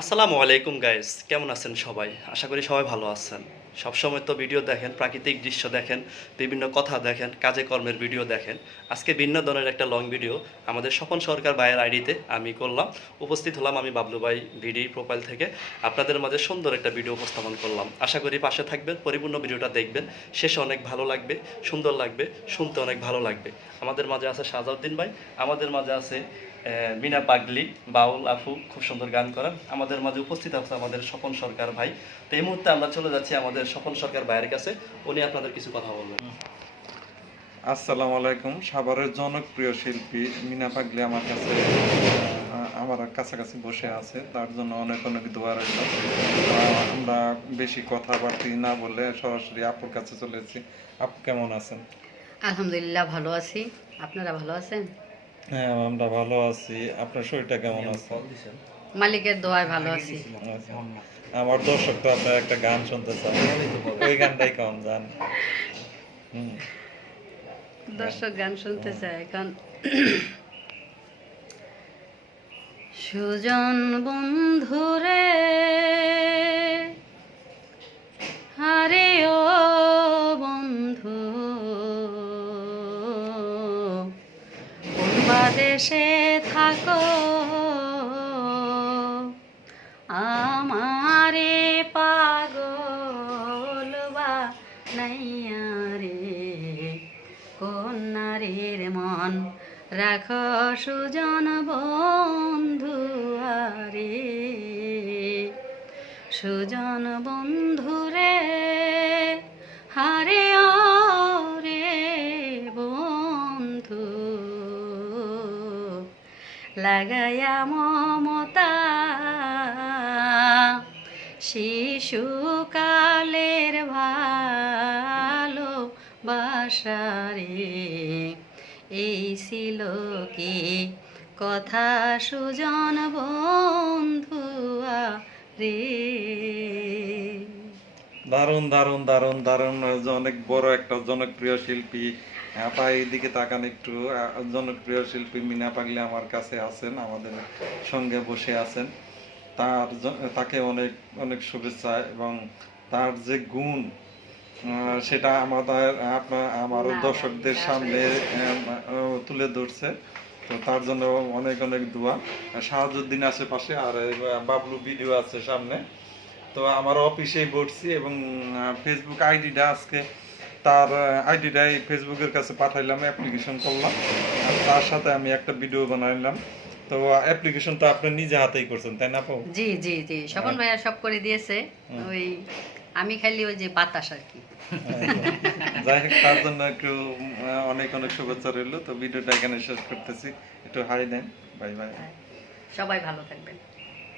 আসসালামু আলাইকুম গাইস কেমন আছেন সবাই? আশা করি সবাই ভালো আছেন। সবসময় তো ভিডিও দেখেন, প্রাকৃতিক দৃশ্য দেখেন, বিভিন্ন কথা দেখেন, কাজে কর্মের ভিডিও দেখেন। আজকে ভিন্ন ধরনের একটা লং ভিডিও আমাদের স্বপন সরকার ভাইয়ের আইডিতে আমি করলাম। উপস্থিত হলাম আমি বাবলু ভাই ভিডি প্রোফাইল থেকে। আপনাদের মাঝে সুন্দর একটা ভিডিও উপস্থাপন করলাম। আশা করি পাশে থাকবেন, পরিপূর্ণ ভিডিওটা দেখবেন। শেষে অনেক ভালো লাগবে, সুন্দর লাগবে, শুনতে অনেক ভালো লাগবে। আমাদের মাঝে আছে সাজাউদ্দিন ভাই, আমাদের মাঝে আছে মিনা পাগলি বাউল আফু খুব সুন্দর গান করেন। আমাদের মাঝে উপস্থিত আছে আমাদের স্বপন সরকার ভাই। তো এই মুহূর্তে আমরা চলে যাচ্ছি আমাদের স্বপন সরকার ভাইয়ের কাছে। উনি আপনাদের কিছু কথা বলবেন। আসসালামু আলাইকুম। সাভারের জনপ্রিয় শিল্পী মিনা পাগলি আমার কাছে আমার কাছাকাছি বসে আছে। তার জন্য অনেক অনেক দোয়া রইল। আমরা বেশি কথাবার্তি না বলে সরাসরি আপুর কাছে চলে এসেছি। আপু কেমন আছেন? আলহামদুলিল্লাহ ভালো আছি। আপনারা ভালো আছেন? হ্যাঁ আমরা ভালো আছি। আপনার শরীরটা কেমন আছে? মালিকের দোয়ায় ভালো আছি। আচ্ছা। আমার দর্শক তো আপনার একটা গান শুনতে চান ওই গানটাই কেমন জান। হুম। দর্শক গান শুনতে চায় এখন। সুজন বন্ধুরে কোন দেশে থাকো। আমারে পাগল নাইয়া রে, কন্যারের মন রাখ সুজন বন্ধু আরে। সুজন বন্ধু লাগায়া মমতা। শিশুকালের ভালো বাসারে এই ছিল কি কথা সুজন বন্ধু রে দারুণ দারুণ দারুণ দারুণ অনেক বড় একটা জনপ্রিয় শিল্পী আপা এইদিকে তাকান একটু জনপ্রিয় শিল্পী মিনা পাগলি আমার কাছে আছেন আমাদের সঙ্গে বসে আছেন। তার তাকে অনেক অনেক শুভেচ্ছা এবং তার যে গুণ সেটা আমাদের আপনার আমার দর্শকদের সামনে তুলে ধরছে। তো তার জন্য অনেক অনেক দোয়া। শাহাজুদ্দিন আশেপাশে আর বাবলু ভিডিও আছে সামনে। তো আমার অফিসেই বসছি এবং ফেসবুক আইডিটা আজকে তার আইডিটাই ফেসবুকের কাছে পাঠাইলাম অ্যাপ্লিকেশন করলাম। আর তার সাথে আমি একটা ভিডিও বানাইলাম। তো অ্যাপ্লিকেশন তো আপনি নিজে হাতেই করছেন তাই না আপু? জি জি জি। স্বপন ভাইয়া সব করে দিয়েছে। ওই আমি খালি ওই যে বাতাস আর কি। যাই হোক তার জন্য একটু অনেক অনেক শুভেচ্ছা রইল। তো ভিডিওটা এখানে শেষ করতেছি। একটু হাই দেন। বাই বাই সবাই ভালো থাকবেন।